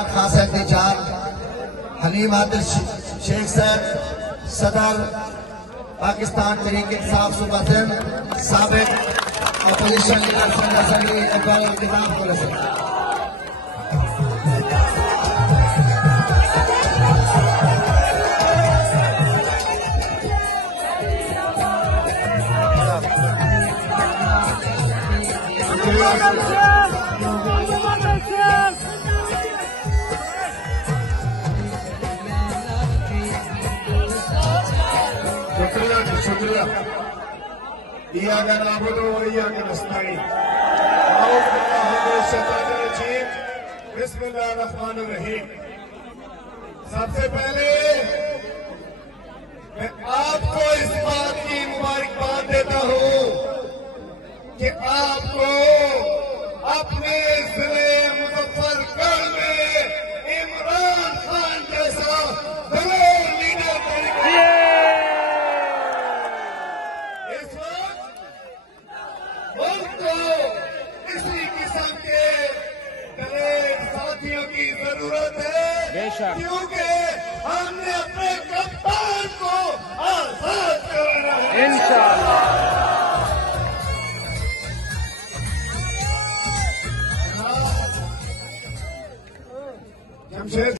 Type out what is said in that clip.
जनाब खास इंतजार हलीम आदिल शेख साहब, सदर पाकिस्तान तहरीक इंसाफ सूबा सिंध, साबिक अपोजिशन लीडर संजय सली इकबाल किताब को शुक्रिया दिया गया नाबुदो वरिया के नस्ताई बिस्मिल्लाहिर्रहमानिर्रहीम। सबसे पहले मैं आपको इस बात की मुबारकबाद देता हूं कि आपको अपने जिले मुजफ्फरगढ़ में इमरान खान जैसा दलेर लीडर इसी किस्म के दलेर साथियों की जरूरत है, क्योंकि हमने अपने कप्तान को आजाद करना है इंशाअल्लाह।